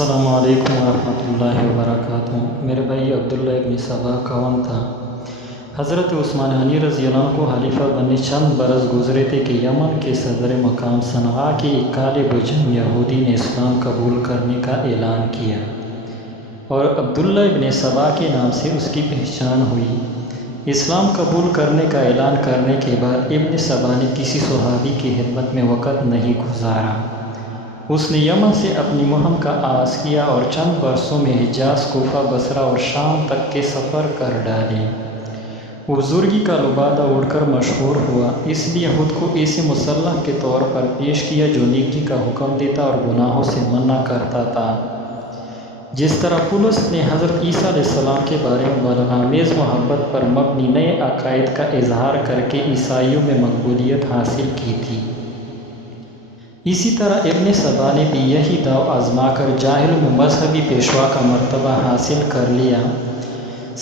السلام علیکم ورحمۃ اللہ وبرکاتہ۔ میرے بھائی عبداللہ ابن سبا کون تھا؟ حضرت عثمان غنی رضی اللہ عنہ کو خلیفہ بننے چند برس گزرے تھے کہ یمن کے صدر مقام صنعاء کے ایک کالے بجن یہودی نے اسلام قبول کرنے کا اعلان کیا اور عبداللہ ابن سبا کے نام سے اس کی پہچان ہوئی۔ اسلام قبول کرنے کا اعلان کرنے کے بعد ابن سبا نے کسی صحابی کی خدمت میں وقت نہیں گزارا۔ اس نے یمن سے اپنی مہم کا آغاز کیا اور چند برسوں میں حجاز، کوفہ، بصرہ اور شام تک کے سفر کر ڈالے۔ وہ بزرگی کا لبادہ اڑ کر مشہور ہوا، اس لیے خود کو ایسے مسلح کے طور پر پیش کیا جو نیکی کا حکم دیتا اور گناہوں سے منع کرتا تھا۔ جس طرح پولس نے حضرت عیسیٰ علیہ السلام کے بارے میں بلغامیز محبت پر مبنی نئے عقائد کا اظہار کر کے عیسائیوں میں مقبولیت حاصل کی تھی، اسی طرح ابن سبا نے بھی یہی داؤ آزما کر جاہلوں میں مذہبی پیشوا کا مرتبہ حاصل کر لیا۔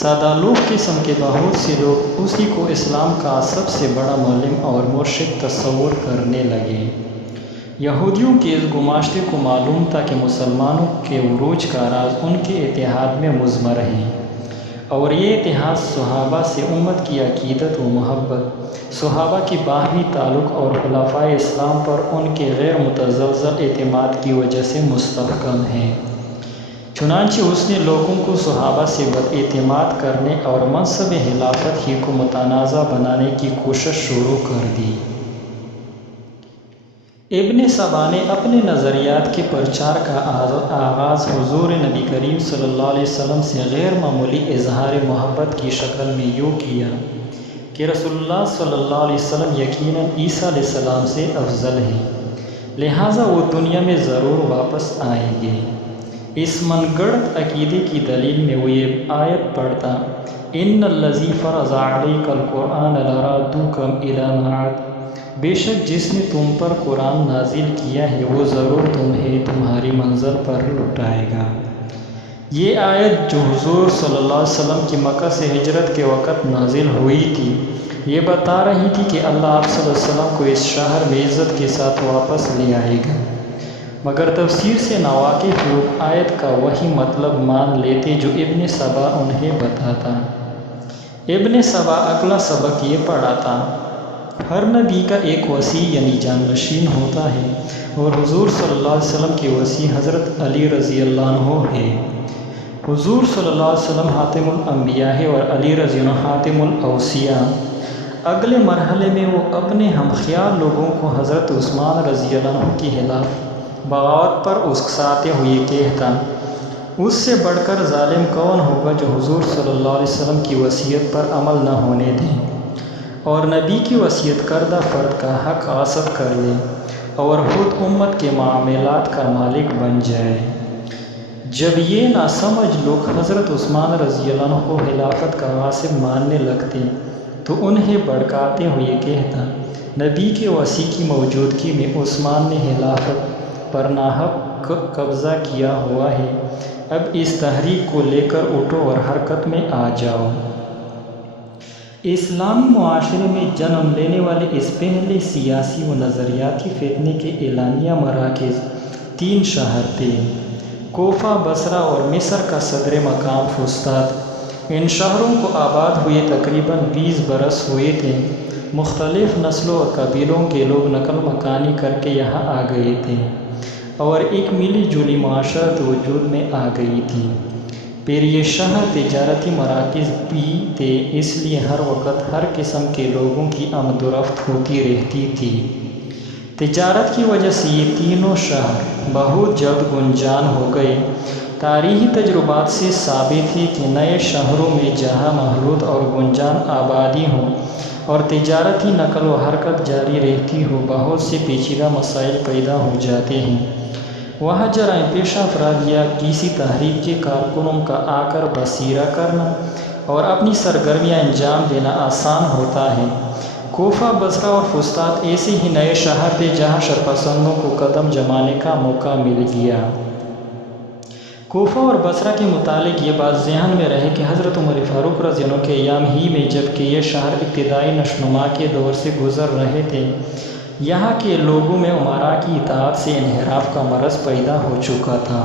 سادہ لوح قسم کے بہت سے لوگ اسی کو اسلام کا سب سے بڑا معلم اور مرشد تصور کرنے لگے۔ یہودیوں کے اس گماشتے کو معلوم تھا کہ مسلمانوں کے عروج کا راز ان کے اتحاد میں مضمر ہے، اور یہ اتحاد صحابہ سے امت کی عقیدت و محبت، صحابہ کی باہمی تعلق اور خلفائے اسلام پر ان کے غیر متزلزل اعتماد کی وجہ سے مستحکم ہے۔ چنانچہ اس نے لوگوں کو صحابہ سے بد اعتماد کرنے اور منصب خلافت ہی کو متنازع بنانے کی کوشش شروع کر دی۔ ابن سبا نے اپنے نظریات کے پرچار کا آغاز حضور نبی کریم صلی اللہ علیہ وسلم سے غیر معمولی اظہار محبت کی شکل میں یوں کیا کہ رسول اللہ صلی اللہ علیہ وسلم یقیناً عیسیٰ علیہ السلام سے افضل ہیں، لہٰذا وہ دنیا میں ضرور واپس آئیں گے۔ اس من گڑت عقیدے کی دلیل میں وہ یہ آیت پڑھتا: ان الذی فرض علیک القرآن لرادوک الی معاد، بے شک جس نے تم پر قرآن نازل کیا ہے وہ ضرور تمہیں تمہاری منزل پر لوٹائے گا۔ یہ آیت جو حضور صلی اللہ علیہ وسلم کی مکہ سے ہجرت کے وقت نازل ہوئی تھی، یہ بتا رہی تھی کہ اللہ آپ صلی اللہ علیہ وسلم کو اس شہر میں عزت کے ساتھ واپس لے آئے گا، مگر تفسیر سے ناواقف لوگ آیت کا وہی مطلب مان لیتے جو ابن سبا انہیں بتاتا۔ ابن سبا اگلا سبق یہ پڑھاتا: ہر نبی کا ایک وصی یعنی جانشین ہوتا ہے، اور حضور صلی اللہ علیہ وسلم کے وصی حضرت علی رضی اللہ عنہ ہے۔ حضور صلی اللہ علیہ وسلم خاتم الانبیاء ہے اور علی رضی اللہ عنہ خاتم الاوصیاء۔ اگلے مرحلے میں وہ اپنے ہم خیال لوگوں کو حضرت عثمان رضی اللہ عنہ کی خلاف بغاوت پر اکساتے ہوئے کہتا: اس سے بڑھ کر ظالم کون ہوگا جو حضور صلی اللہ علیہ وسلم کی وصیت پر عمل نہ ہونے دے اور نبی کی وصیت کردہ فرد کا حق غصب کر لے اور خود امت کے معاملات کا مالک بن جائے۔ جب یہ ناسمجھ لوگ حضرت عثمان رضی اللہ عنہ کو خلافت کا غاصب ماننے لگتے تو انہیں بھڑکاتے ہوئے کہتا: نبی کے وصی کی موجودگی میں عثمان نے خلافت پر ناحق قبضہ کیا ہوا ہے، اب اس تحریک کو لے کر اٹھو اور حرکت میں آ جاؤ۔ اسلامی معاشرے میں جنم لینے والے اس پہلے سیاسی و نظریاتی فتنے کے اعلانیہ مراکز 3 شہر تھے: کوفہ، بصرہ اور مصر کا صدر مقام فسطاط۔ ان شہروں کو آباد ہوئے تقریباً 20 برس ہوئے تھے۔ مختلف نسلوں اور قبیلوں کے لوگ نقل مکانی کر کے یہاں آ گئے تھے اور ایک ملی جلی معاشرت وجود میں آ گئی تھی۔ پھر یہ شہر تجارتی مراکز بھی تھے، اس لیے ہر وقت ہر قسم کے لوگوں کی آمد و رفت ہوتی رہتی تھی۔ تجارت کی وجہ سے یہ تینوں شہر بہت جلد گنجان ہو گئے۔ تاریخی تجربات سے ثابت ہے کہ نئے شہروں میں جہاں محدود اور گنجان آبادی ہو اور تجارتی نقل و حرکت جاری رہتی ہو، بہت سے پیچیدہ مسائل پیدا ہو جاتے ہیں۔ وہاں جرائم پیشہ افراد یا کسی تحریک کے کارکنوں کا آ کر بصیرہ کرنا اور اپنی سرگرمیاں انجام دینا آسان ہوتا ہے۔ کوفہ، بصرہ اور فسطاط ایسے ہی نئے شہر تھے جہاں شرپسندوں کو قدم جمانے کا موقع مل گیا۔ کوفہ اور بصرہ کے متعلق یہ بات ذہن میں رہے کہ حضرت عمر فاروق رضی اللہ عنہ کے ایام ہی میں جبکہ یہ شہر ابتدائی نشوونما کے دور سے گزر رہے تھے، یہاں کے لوگوں میں امراء کی اطاعت سے انحراف کا مرض پیدا ہو چکا تھا۔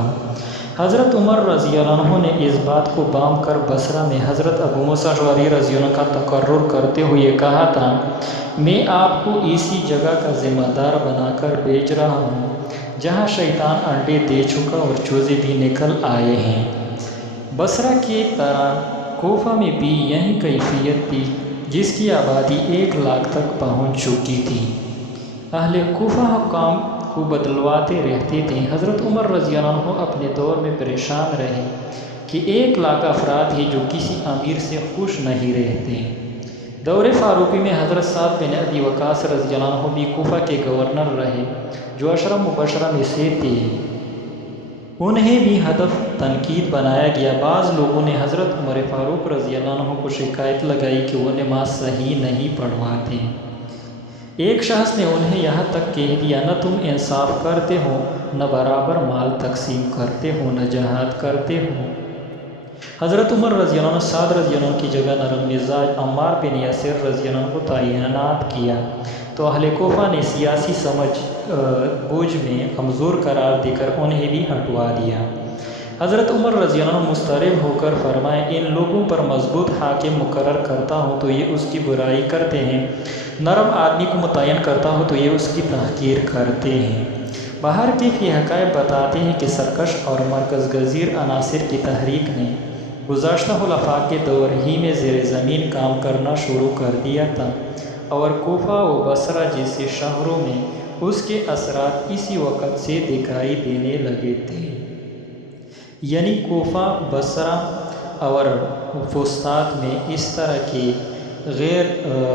حضرت عمر رضی اللہ عنہ نے اس بات کو بام کر بصرہ میں حضرت ابو موسیٰ اشعری رضی اللہ عنہ کا تقرر کرتے ہوئے کہا تھا، میں آپ کو اسی جگہ کا ذمہ دار بنا کر بھیج رہا ہوں جہاں شیطان انڈے دے چکا اور چوزے بھی نکل آئے ہیں۔ بصرہ کی طرح کوفہ میں بھی یہی کیفیت تھی، جس کی آبادی 1 لاکھ تک پہنچ چکی تھی۔ اہل کوفہ حکام کو بدلواتے رہتے تھے۔ حضرت عمر رضی اللہ عنہ اپنے دور میں پریشان رہے کہ 1 لاکھ افراد ہیں جو کسی امیر سے خوش نہیں رہتے۔ دور فاروقی میں حضرت سعد بن ابی وقاص رضی اللہ عنہ بھی کوفہ کے گورنر رہے، جو 10 مبشرہ میں سے تھے۔ انہیں بھی ہدف تنقید بنایا گیا۔ بعض لوگوں نے حضرت عمر فاروق رضی اللہ عنہ کو شکایت لگائی کہ وہ نماز صحیح نہیں پڑھواتے۔ ایک شخص نے انہیں یہاں تک کہہ دیا، نہ تم انصاف کرتے ہو، نہ برابر مال تقسیم کرتے ہو، نہ جہاد کرتے ہو۔ حضرت عمر رضی اللہ عنہ سعد رضی اللہ عنہ کی جگہ نرم مزاج عمار بن یاسر رضی اللہ عنہ کو تعینات کیا، تو اہل کوفہ نے سیاسی سمجھ بوجھ میں کمزور قرار دے کر انہیں بھی ہٹوا دیا۔ حضرت عمر رضی اللہ عنہ مضطرب ہو کر فرمائے، ان لوگوں پر مضبوط حاکم مقرر کرتا ہوں تو یہ اس کی برائی کرتے ہیں، نرم آدمی کو متعین کرتا ہوں تو یہ اس کی تحقیر کرتے ہیں۔ باہر کے فی حقائق بتاتے ہیں کہ سرکش اور مرکز گزیر عناصر کی تحریک نے گزشتہ خلفاء کے دور ہی میں زیر زمین کام کرنا شروع کر دیا تھا، اور کوفہ و بصرہ جیسے شہروں میں اس کے اثرات اسی وقت سے دکھائی دینے لگے تھے۔ یعنی کوفہ، بصرہ اور فسطاط میں اس طرح کے غیر